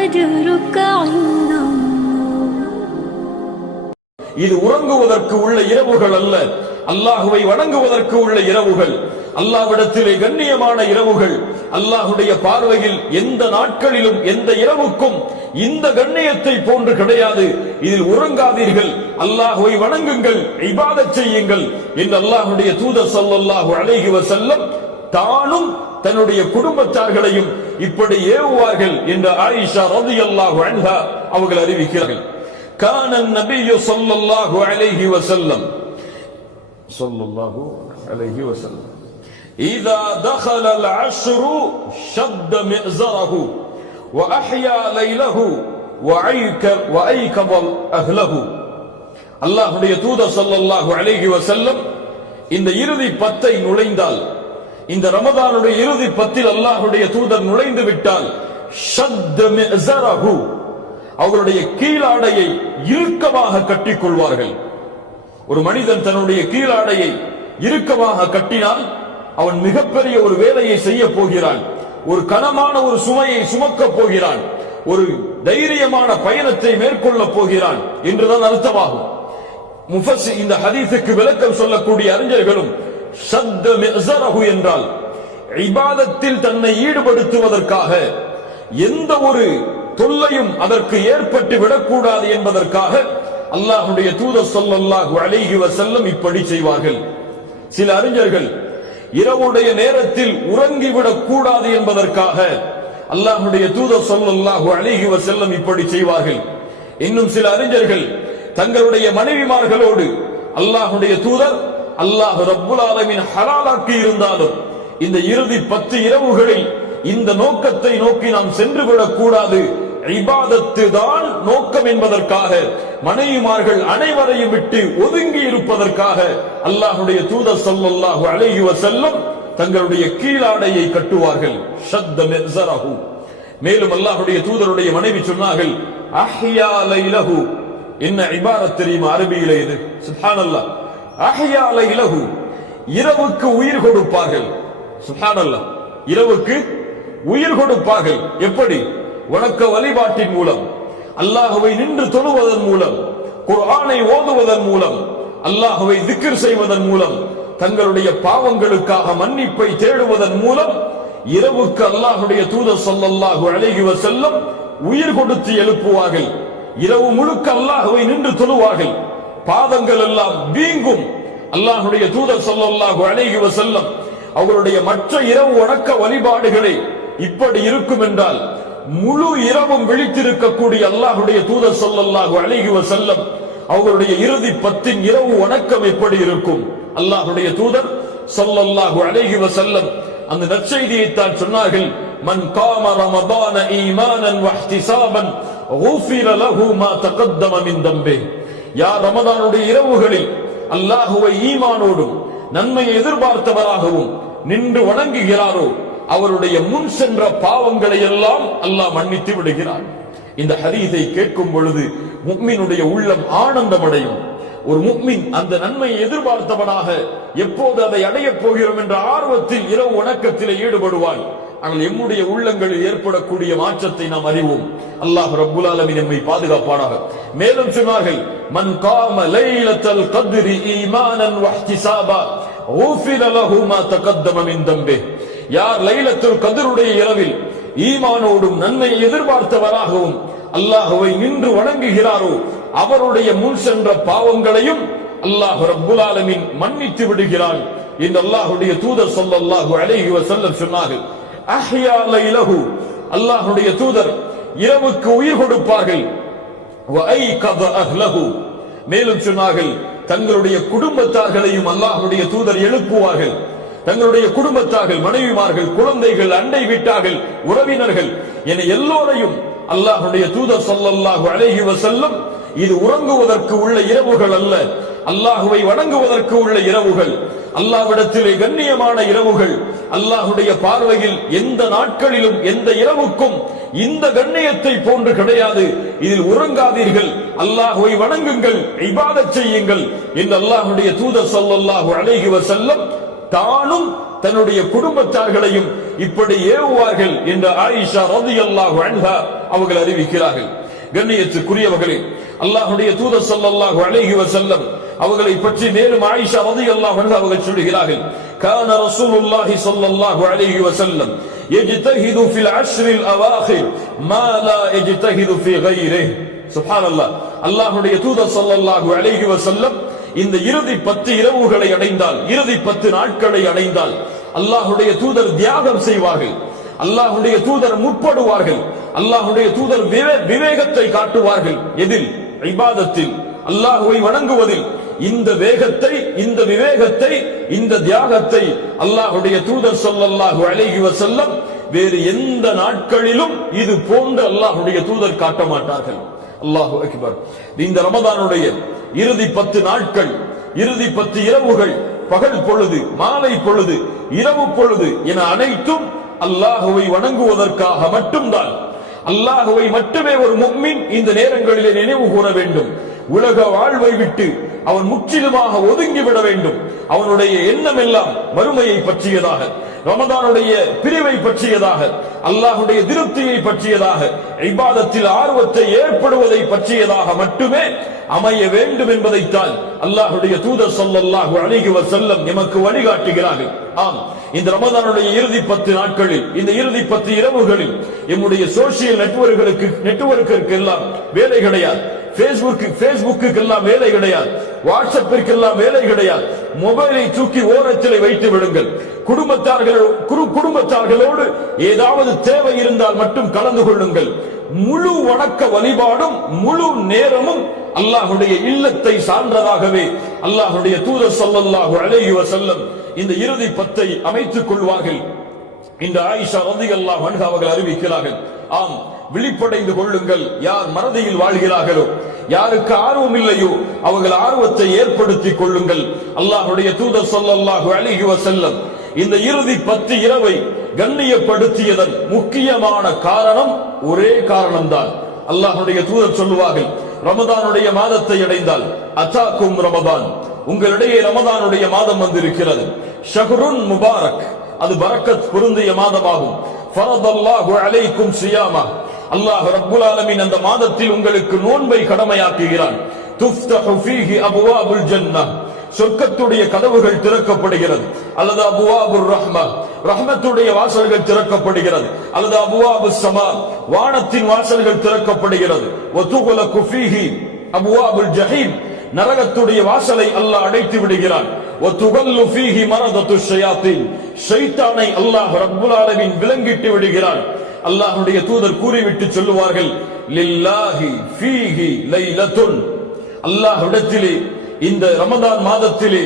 أجرك عند الله இது உறங்குவதற்கு உள்ள இரவுகள் அல்ல அல்லாஹுவை வணங்குவதற்கு உள்ள இரவுகள் அல்லாஹ்விடத்திலே கண்ணியமான இரவுகள் அல்லாஹுடைய பார்வையில் எந்த நாட்களிலும் எந்த இரவுக்கும் இந்த கண்ணியத்தை போன்று கிடையாது இதில் உறங்காதீர்கள் அல்லாஹுவை வணங்குங்கள் இபாதத் செய்யுங்கள் என்று அல்லாஹுடைய தூதர் ஸல்லல்லாஹு அலைஹி வஸல்லம் தானும் தன்னுடைய குடும்பத்தார்களையும் இப்படி ஏவுவார்கள் என்று ஆயிஷா ரலியல்லாஹு அன்ஹா அவர்கள் அறிவிக்கிறார்கள் كان النبي صلى الله عليه وسلم صلى الله عليه وسلم إذا دخل العشر شد مئزره وأحيا ليله وعيك وأيكظ أهله அல்லாஹுடைய தூதர் ஸல்லல்லாஹு அலைஹி வஸல்லம் இந்த இறுதி பத்தை நுழைந்தால் இந்த ரமதானுடைய இறுதி பத்தில் அல்லாஹுடைய தூதர் நுழைந்து விட்டால் ஷத்த அவர்களுடைய கீழாடையை இறுக்கமாக கட்டிக் கொள்வார்கள் ஒரு மனிதன் தன்னுடைய கீழாடையை இறுக்கமாக கட்டினால் அவன் மிகப்பெரிய ஒரு வேலையை செய்ய போகிறான். ஒரு கனமான ஒரு சுமையை சுமக்கப் போகிறான். ஒரு தைரியமான பயணத்தை மேற்கொள்ள போகிறான் என்றுதான் அர்த்தமாகும். முஃபஸ்ஸி இந்த ஹதீஸுக்கு விளக்கம் சொல்லக்கூடிய அறிஞர்களும் என்றால் இபாதத்தில் தன்னை ஈடுபடுத்துவதற்காக எந்த ஒரு தொல்லையும் அதற்கு ஏற்பட்டு விடக்கூடாது என்பதற்காக அல்லாஹுடைய தூதர் சொல்லல்லாஹு அழகி வஸல்லம் இப்படி செய்வார்கள். சில அறிஞர்கள் இரவுடைய நேரத்தில் உறங்கிவிடக் கூடாது என்பதற்காக அல்லாஹுடைய தூதர் சொல்லல்லாஹு அழகி செல்லும் இப்படி செய்வார்கள். இன்னும் சில அறிஞர்கள் தங்களுடைய மனைவிமார்களோடு அல்லாஹுடைய தூதர் அல்லாஹ் ரப்புல் ஆலமின் ஹலாலாக்கி இருந்தாலும் இந்த இறுதி பத்து இரவுகளில் இந்த நோக்கத்தை நோக்கி நாம் சென்று விடக் கூடாது இபாதத்து தான் நோக்கம் என்பதற்காக மனைவிமார்கள் அனைவரையும் விட்டு ஒதுங்கி இருப்பதற்காக அல்லாஹுடைய தூதர் சொல்லல்லாஹு அலைஹி செல்லும் தங்களுடைய கீழாடையை கட்டுவார்கள். ஷத்த மெசரஹு மேலும் அல்லாஹுடைய தூதருடைய மனைவி சொன்னார்கள் அஹ்யா லைலஹு. என்ன இபாரத் தெரியுமா? அரபியிலே இது. சுப்ஹானல்லாஹ் அஹியால இலகு. இரவுக்கு உயிர் கொடுப்பார்கள். சுப்ஹானல்லாஹ் இரவுக்கு உயிர் கொடுப்பார்கள். எப்படி? வணக்க வழிபாட்டின் மூலம். அல்லாஹுவை நின்று தொழுவதன் மூலம். குர்ஆனை ஓதுவதன் மூலம். அல்லாஹுவை திக்ர் செய்வதன் மூலம். தங்களுடைய பாவங்களுக்காக மன்னிப்பை தேடுவதன் மூலம். இரவுக்கு அல்லாஹுடைய தூதர் சொல்லல்லாஹு அலைஹி செல்லும் உயிர் கொடுத்து எழுப்புவார்கள். இரவு முழுக்க அல்லாஹுவை நின்று தொழுவார்கள். பாதங்கள் எல்லாம் வீங்கும் அல்லாஹுடைய தூதர் ஸல்லல்லாஹு அலைஹி வஸல்லம் அவர்களுடைய மற்ற இரவு வணக்க வழிபாடுகளை இப்படி இருக்கும் என்றால் முழு இரவும் விழித்திருக்கக்கூடிய அல்லாஹுடைய தூதர் ஸல்லல்லாஹு அலைஹி வஸல்லம் அவர்களுடைய இறுதி பத்தின் இரவு வணக்கம் எப்படி இருக்கும் அல்லாஹுடைய தூதர் ஸல்லல்லாஹு அலைஹி வஸல்லம் அந்த நற்செய்தியை தான் சொன்னார்கள் மன் காம ரமதான ஈமானன் வஹ்திசாபன் غفر له ما تقدم من ذنبه யார் ரமதானுடைய இரவுகளில் அல்லாஹுவை ஈமானோடும் நன்மையை எதிர்பார்த்தவராகவும் நின்று வணங்குகிறாரோ அவருடைய முன் சென்ற பாவங்களை எல்லாம் அல்லாஹ் மன்னித்து விடுகிறார் இந்த ஹதீஸை கேட்கும் பொழுது முக்மினுடைய உள்ளம் ஆனந்தம் அடையும் ஒரு முக்மின் அந்த நன்மையை எதிர்பார்த்தவனாக எப்போது அதை அடையப் போகிறோம் என்ற ஆர்வத்தில் இரவு வணக்கத்தில் ஈடுபடுவான் ஆனால் எம்முடைய உள்ளங்களில் ஏற்படக்கூடிய மாற்றத்தை நாம் அறிவோம். அல்லாஹ் ரப்புல் ஆலமீன் நம்மை பாதுகாப்பானாக. மேலும் சொன்னார்கள் மன் காம லைலத்தல் கத்ரி ஈமானன் வஹ்திசாபா ஊஃபிர லஹு மா தகத்தம மின் தம்பே. யார் லைலத்துல் கதிருடைய இரவில் ஈமானோடும் நன்மை எதிர்பார்த்தவராகவும் அல்லாஹுவை நின்று வணங்குகிறாரோ அவருடைய முன் சென்ற பாவங்களையும் அல்லாஹ் ரப்புல் ஆலமின் மன்னித்து விடுகிறான். இந்த அல்லாஹுடைய தூதர் ஸல்லல்லாஹு அலைஹி வஸல்லம் சொன்னார்கள் அஹ்யா லைலஹு. அல்லாஹ்வுடைய தூதர் இரவுக்கு உயிர் கொடுப்பார்கள். வஐகத அஹ்லஹு. மேலும் சொன்னார்கள் தங்களுடைய குடும்பத்தார்களையும் அல்லாஹ்வுடைய தூதர் எழுப்புவார்கள். தங்களுடைய குடும்பத்தார்கள் மனைவிமார்கள் குழந்தைகள் அண்டை வீட்டார்கள் உறவினர்கள் என எல்லோரையும் அல்லாஹுடைய தூதர் சொல்லல்லாஹு அழகி வசல்லும் இது உறங்குவதற்கு உள்ள இரவுகள் அல்ல. அல்லாஹுவை வணங்குவதற்கு உள்ள இரவுகள். அல்லாவிடத்திலே கண்ணியமான இரவுகள். அல்லாஹுடைய பார்வையில் எந்த நாட்களிலும் எந்த இரவுக்கும் இந்த கண்ணியத்தை போன்று கிடையாது. இதில் உறங்காதீர்கள். அல்லாஹுவை வணங்குங்கள் இபாதத் செய்யுங்கள் என்று அல்லாஹுடைய தூதர் ஸல்லல்லாஹு அலைஹி செல்லம் தானும் தன்னுடைய குடும்பத்தார்களையும் இப்படி ஏவுவார்கள் என்று ஆயிஷா ரலியல்லாஹு அன்ஹா அவர்கள் அறிவிக்கிறார்கள். கண்ணியத்துக்குரியவர்களே அல்லாஹுடைய தூதர் ஸல்லல்லாஹு அலைஹி செல்லம் அவர்களை பற்றி மேலும் ஆயிஷா ரலியல்லாஹு அன்ஹா அவர்கள் சொல்கிறார்கள் கான ரசூலுல்லாஹி ஸல்லல்லாஹு அலைஹி வஸல்லம் يجتهد في العشر الأواخر ما لا يجتهد في غيره سبحان الله அல்லாஹ்வுடைய தூதர் ஸல்லல்லாஹு அலைஹி வஸல்லம் இந்த இறுதி பத்து இரவுகளை அடைந்தால் இறுதி பத்து நாட்களை அடைந்தால் அல்லாஹ்வுடைய தூதர் தியாகம் செய்வார்கள் அல்லாஹ்வுடைய தூதர் முற்படுவார்கள் அல்லாஹ்வுடைய தூதர் விவே- விவேகத்தை காட்டுவார்கள் எதில் இபாதத்தில் அல்லாஹ்வை வணங்குவதில் இந்த வேகத்தை இந்த விவேகத்தை இந்த தியாகத்தை அல்லாஹுடைய தூதர் சொல்லல்லாஹு அலைஹி செல்லம் வேறு எந்த நாட்களிலும் இது போன்று அல்லாஹுடைய தூதர் காட்ட மாட்டார்கள். அல்லாஹு அக்பர். இந்த ரமதானுடைய இறுதி பத்து நாட்கள் இறுதி பத்து இரவுகள் பகல் பொழுது மாலை பொழுது இரவு பொழுது என அனைத்தும் அல்லாஹுவை வணங்குவதற்காக மட்டும்தான். அல்லாஹுவை மட்டுமே ஒரு முக்மின் இந்த நேரங்களிலே நினைவு கூற வேண்டும். உலக வாழ்வை விட்டு அவன் முற்றிலுமாக ஒதுங்கிவிட வேண்டும். அவனுடைய எண்ணம் எல்லாம் மறுமையை பற்றியதாக ரமதானுடைய பிரிவை பற்றியதாக அல்லாஹுடைய திருப்தியை பற்றியதாக இபாதத்தில் ஆர்வத்தை ஏற்படுவதை பற்றியதாக மட்டுமே அமைய வேண்டும் என்பதைத்தான் அல்லாஹுடைய தூதர் சொல்லல்லாஹு அலைஹி செல்லம் எமக்கு வழிகாட்டுகிறார்கள். ஆம் இந்த ரமதானுடைய இறுதி பத்து நாட்களில் இந்த இறுதி பத்து இரவுகளில் எம்முடைய சோசியல் நெட்வொர்க்குகளுக்கு நெட்வொர்க்கிற்கு எல்லாம் வேலை கிடையாது. பேஸ்புக்கு பேஸ்புக்கு எல்லாம் வேலை கிடையாது. வாட்ஸ்அப்பிற்கெல்லாம் வேலை கிடையாது. மொபைலை தூக்கி ஓரத்திலே வைத்து விடுங்கள். குடும்பத்தார்கள் குரு குடும்பத்தார்களோடு ஏதாவது தேவை இருந்தால் மட்டும் கலந்து கொள்ளுங்கள். முழு வணக்க வழிபாடும் முழு நேரமும் அல்லாஹுடைய இல்லத்தை சார்ந்ததாகவே அல்லாஹுடைய தூதர் சல்லல்லாஹு அலைஹி செல்லம் இந்த இறுதி பத்தை அமைத்துக் கொள்வார்கள். இந்த ஆயிஷா ரலியல்லாஹு அல்லாஹ் அவர்கள் அறிவிக்கிறார்கள். ஆம். விழிப்படைந்து கொள்ளுங்கள். யார் மறதியில் வாழ்கிறார்களோ யாருக்கு ஆர்வம் இல்லையோ அவர்கள் ஆர்வத்தை ஏற்படுத்திக் கொள்ளுங்கள். அல்லாஹுடைய தூதர் சொல்லல்லாஹு அலைஹி வசல்லம் இந்த இறுதி பத்து இரவை கண்ணியப்படுத்தியதன் முக்கியமான காரணம் ஒரே காரணம்தான். அல்லாஹுடைய தூதர் சொல்லுவார்கள் ரமதானுடைய மாதத்தை அடைந்தால் அத்தாக்கும் ரமதான். உங்களிடையே ரமதானுடைய மாதம் வந்திருக்கிறது. ஷஹ்ருன் முபாரக் அது பரக்கத் பொருந்திய மாதமாகும். ஃபரதல்லாஹு அலைக்கும் சியாமா அல்லாஹ் ரப்புல் ஆலமீன் அந்த மாதத்தில் உங்களுக்கு நோன்பை கடமையாக்குகிறான். துஃப்தஹு ஃபீஹி அபுவாபுல் ஜன்னah சொர்க்கத்துடைய கதவுகள் திறக்கப்படுகிறது. அல்லது அபுவாபுர் ரஹ்மா. ரஹ்மத்துடைய வாசல்கள் திறக்கப்படுகிறது. அல்லது அபுவாபு சமா. வானத்தின் வாசல்கள் திறக்கப்படுகிறது. ஒத்துகுல குஃபீஹி அபுவாபுல் ஜஹீம். நரகத்துடைய வாசலை அல்லாஹ் அடைத்து விடுகிறான். ஒத்துகல்லு ஃபீஹி மரதத்து ஷயாத்தின். ஷைத்தானை அல்லாஹ் ரப்புல் ஆலமின் விலங்கிட்டு விடுகிறான். அல்லாஹனுடைய தூதர் கூறிவிட்டு சொல்லுவார்கள் லில்லாஹி ஃபீஹி லைலத்துன். அல்லாஹ்விடத்திலே இந்த ரமதான் மாதத்திலே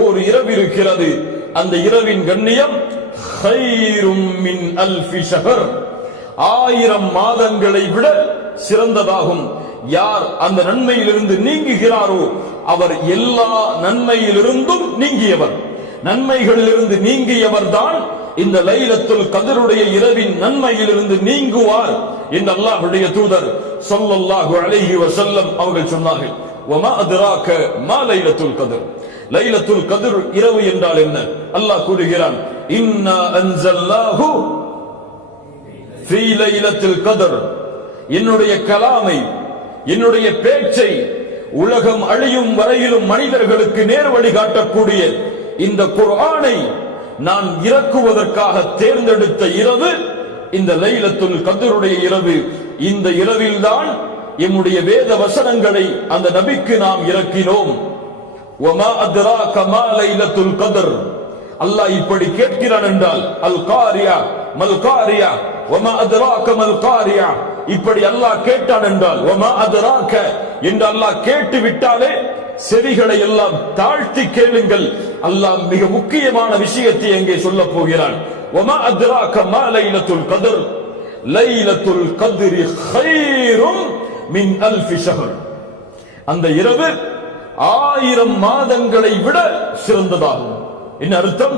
ஓர் இரவு இருக்கிறது. அந்த இரவின் கண்ணியம் ஹைரும் மின் அல்ஃபி ஷஹர். ஆயிரம் மாதங்களை விட சிறந்ததாகும். யார் அந்த நன்மையிலிருந்து நீங்குகிறாரோ அவர் எல்லா நன்மையிலிருந்தும் நீங்கியவர். நன்மைகளிலிருந்து நீங்கியவர் தான் இந்த லைலத்துல் கதருடைய இரவின் நன்மையிலிருந்து நீங்குவார் என்று அல்லாஹுடைய தூதர் சொல்லல்லாஹு அலைஹி வசல்லம் அவர்கள் சொன்னார்கள். வமா அத்ராக மா லைலத்துல் கதர்? லைலத்துல் கதிர் இரவு என்றால் என்ன? அல்லாஹ் கூறுகிறான் இன்னா அன்சல்லாஹு ஃபீ லைலத்துல் கதர். என்னுடைய கலாமை என்னுடைய பேச்சை உலகம் அழியும் வரையிலும் மனிதர்களுக்கு நேர் வழிகாட்டக்கூடிய இந்த குர்ஆனை நான் இறக்குவதற்காக தேர்ந்தெடுத்த இரவு இந்த லைலத்துல் கதருடைய இரவு. இந்த இரவில்தான் எம்முடைய வேத வசனங்களை அந்த நபிக்கு நாம் இறக்கினோம். வமா அத்ராக கமா லைலத்துல் கதர்? அல்லாஹ் இப்படி கேட்கிறான் என்றால் அல் காரியா மல் காரியா? ஒமா அத்ராக மல் காரியா? இப்படி அல்லாஹ் கேட்டான் என்றால் வமா க என்று அல்லாஹ் கேட்டு விட்டாலே செவிகளை எல்லாம் தாழ்த்தி கேளுங்கள். அல்லாஹ் மிக முக்கியமான விஷயத்தை எங்கே சொல்ல போகிறான். வமா அத்ராக மா லைலத்துல் கத்ர்? லைலத்துல் கத்ரி ஹைரும் மின் அல்ஃபி அந்த இரவு ஆயிரம் மாதங்களை விட சிறந்ததாகும். என்ன அர்த்தம்?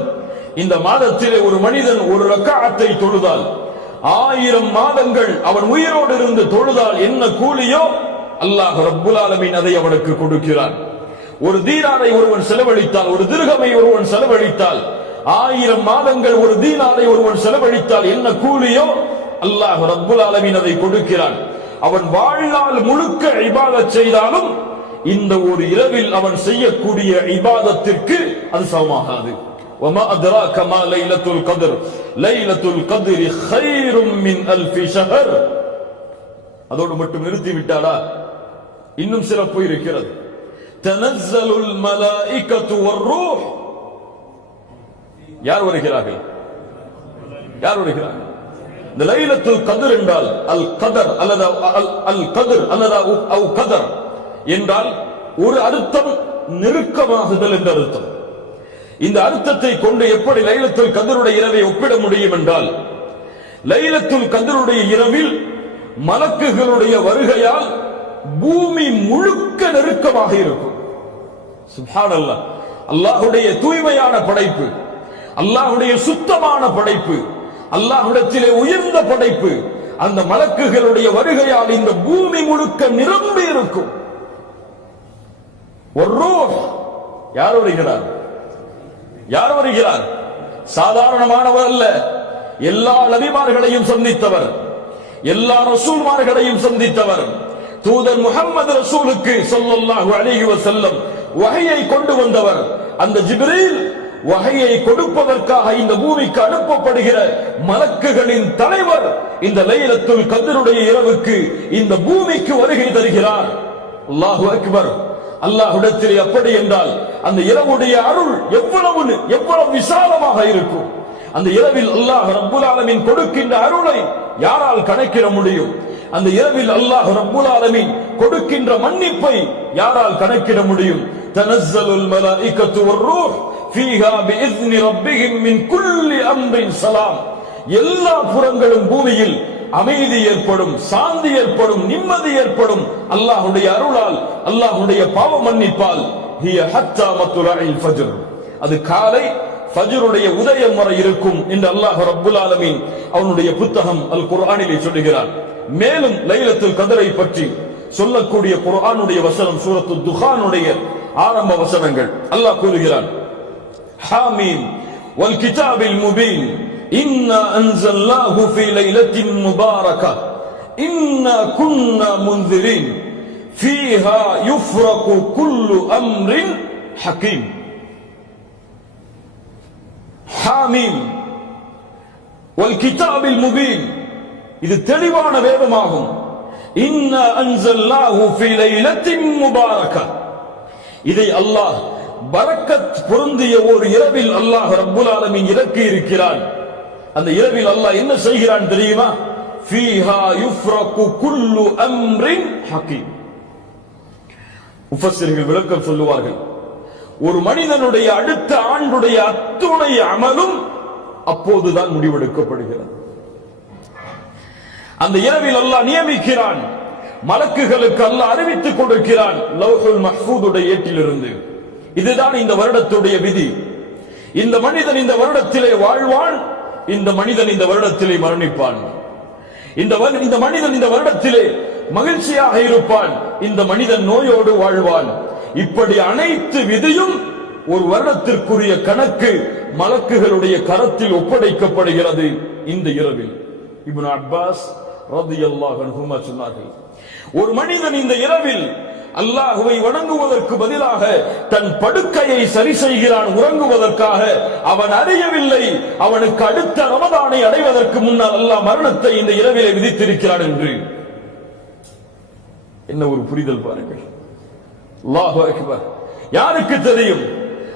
இந்த மாதத்திலே ஒரு மனிதன் ஒரு ரக்காத்தை தொழுதால் ஆயிரம் மாதங்கள் அவன் உயிரோடு இருந்து தொழுதால் என்ன கூலியோ அல்லாஹ் ரப்புல் ஆலமீன் அதை அவனுக்கு கொடுக்கிறான். ஒரு தீராரை ஒருவன் செலவழித்தால் ஒரு திருகமை ஒருவன் செலவழித்தால் ஆயிரம் மாதங்கள் ஒரு தீனாரை ஒருவன் செலவழித்தால் என்ன கூலியோ அல்லாஹ் ரப்புல் ஆலமீன் அதை கொடுக்கிறான் அவன் வாழ்நாள் முழுக்க இபாதத் செய்தாலும் இந்த ஒரு இரவில் அவன் செய்யக்கூடிய இபாதத்திற்கு அது சமமாகாது وما أدراك ما ليلة القدر ليلة القدر خير من ألف شهر அதோடு மட்டும் நிறுத்தி விட்டாளா இன்னும் சிறப்பு இருக்கிறது தனஸ்ஸலுல் மலாயிகத்து வர்ரூஹ். யார் வருகிறார்கள்? யார் வருகிறார்கள்? இந்த லைலத்துல் கதிர் என்றால் அல் கதர் அல்லது அல் கதிர் அல்லது அவ் கதர் என்றால் ஒரு அர்த்தம் நெருக்கமாகுதல் என்ற அர்த்தம். இந்த அர்த்தத்தை கொண்டு எப்படி லைலத்தில் கதிருடைய இரவை ஒப்பிட முடியும் என்றால் லைலத்தில் கதிருடைய இரவில் மலக்குகளுடைய வருகையால் பூமி முழுக்க நெருக்கமாக இருக்கும். சுப்ஹானல்லாஹ் அல்லாஹுடைய தூய்மையான படைப்பு. அல்லாஹுடைய சுத்தமான படைப்பு. அல்லாஹுடத்திலே உயர்ந்த படைப்பு. அந்த மலக்குகளுடைய வருகையால் இந்த பூமி முழுக்க நிரம்பி இருக்கும். ஒரு யார் வருகிறார்? யார் வருகிறார்? சாதாரணமானவர் அல்ல. எல்லா நபிமார்களையும் சந்தித்தவர். எல்லா ரசூல்மார்களையும் சந்தித்தவர். தூதர் முகமது ரசூலுக்கு சொல்லல்லாஹு அலைஹி செல்லம் வகையை கொண்டு வந்தவர். அந்த ஜிப்ரீல் வகையை கொடுப்பதற்காக இந்த பூமிக்கு அனுப்பப்படுகிற மலக்குகளின் தலைவர் இந்த லைலத்துல் கதிருடைய இரவுக்கு இந்த பூமிக்கு வருகை தருகிறார். அல்லாஹு அக்பர். அல்லாஹுடத்தில் அப்படி என்றால் அந்த இரவுடைய அருள் எவ்வளவு எவ்வளவு விசாலமாக இருக்கும். அந்த இரவில் அல்லாஹ் ரப்புல் ஆலமின் கொடுக்கின்ற அருளை யாரால் கணக்கிட முடியும்? அந்த இரவில் அல்லாஹ் ரப்புல் ஆலமின் கொடுக்கின்ற மன்னிப்பை யாரால் கணக்கிட முடியும்? تنزل الملائكة والروح فيها بإذن ربهم من كل أمر سلام. எல்லா புறங்களும் பூமியில் அமைதி ஏற்படும் சாந்தி ஏற்படும் நிம்மதி ஏற்படும். அல்லாஹுடைய அருளால் அல்லாஹுடைய பாவ மன்னிப்பால் அது காலை ஃபஜ்ருடைய உதயம் வரை இருக்கும் என்று அல்லாஹ் ரப்புல் ஆலமீன் அவனுடைய புத்தகம் அல் குர்ஆனிலே சொல்லுகிறார். மேலும் லைலத்துல் கதரை பற்றி சொல்லக்கூடிய குர்ஆனுடைய வசனம் சூரத்து துஹானுடைய ஆரம்ப வசனங்கள் அல்லாஹ் கூறுகிறான் ஹாமீம் வல் கிதாபில் முபீன் இன்னா அன்சல்லாஹு ஃபீ லைலத்தின் முபாரகா இன்னா குன்னா முன்திரீன் ஃபீஹா யுஃப்ரகு குல்லு அம்ரின் ஹகீம் ஹாமீம் வல் கிதாபில் முபீன் இது தெளிவான வேதமாகும் இன்னா அன்சல்லாஹு ஃபீ லைலத்தின் முபாரகா இதை அல்லாஹ் பரக்கத் பொருந்திய ஒரு இரவில் அல்லாஹ் ரப்புல் ஆலமின் இறக்கி இருக்கிறான். அந்த இரவில் அல்லாஹ் என்ன செய்கிறான் தெரியுமா? ஃபீஹா யுஃப்ரகு குல்லு அம்ரின் ஹக்கீம். முஃபஸ்ஸிர்கள் விளக்கம் சொல்லுவார்கள். ஒரு மனிதனுடைய அடுத்த ஆண்டுடைய அத்துணை அமலும் அப்போதுதான் முடிவெடுக்கப்படுகிறது. அந்த இரவில் அல்லாஹ் நியமிக்கிறான். மலக்குகளுக்கு அல்ல அறிவித்துக் கொடுக்கிறான் லவ்ஹுல் மஹூதுடைய ஏட்டிலிருந்து. இதுதான் இந்த வருடத்துடைய விதி. இந்த மனிதன் இந்த வருடத்திலே வாழ்வான் இந்த மனிதன் இந்த வருடத்திலே மரணிப்பான். இந்த இந்த மனிதன் இந்த வருடத்திலே மகிழ்ச்சியாக இருப்பான் இந்த மனிதன் நோயோடு வாழ்வான். இப்படி அனைத்து விதியும் ஒரு வருடத்திற்குரிய கணக்கு மலக்குகளுடைய கரத்தில் ஒப்படைக்கப்படுகிறது இந்த இரவில். இப்னு அப்பாஸ் ரதி அன்ஹுமா சொன்னார்கள் ஒரு மனிதன் இந்த இரவில் அல்லாஹுவை வணங்குவதற்கு பதிலாக தன் படுக்கையை சரி செய்கிறான் உறங்குவதற்காக. அவன் அறியவில்லை. அவனுக்கு அடுத்த ரமதானை அடைவதற்கு முன்னால் அல்லாஹ் மரணத்தை இந்த இரவிலே விதித்திருக்கிறான் என்று. என்ன ஒரு புரிதல் பாருங்கள். யாருக்கு தெரியும்?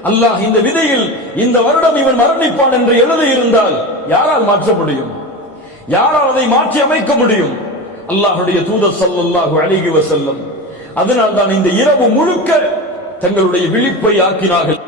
அல்லாஹ் இந்த விதையில் இந்த வருடம் இவன் மரணிப்பான் என்று எழுதியிருந்தால் யாரால் மாற்ற முடியும் யாரால் அதை மாற்றி அமைக்க முடியும்? அல்லாஹுடைய தூத சல்லாஹு அழகி வசல்லம் அதனால் தான் இந்த இரவு முழுக்க தங்களுடைய விழிப்பை ஆக்கினார்கள்.